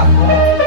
agora.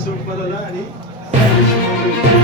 मनसोक्त आणि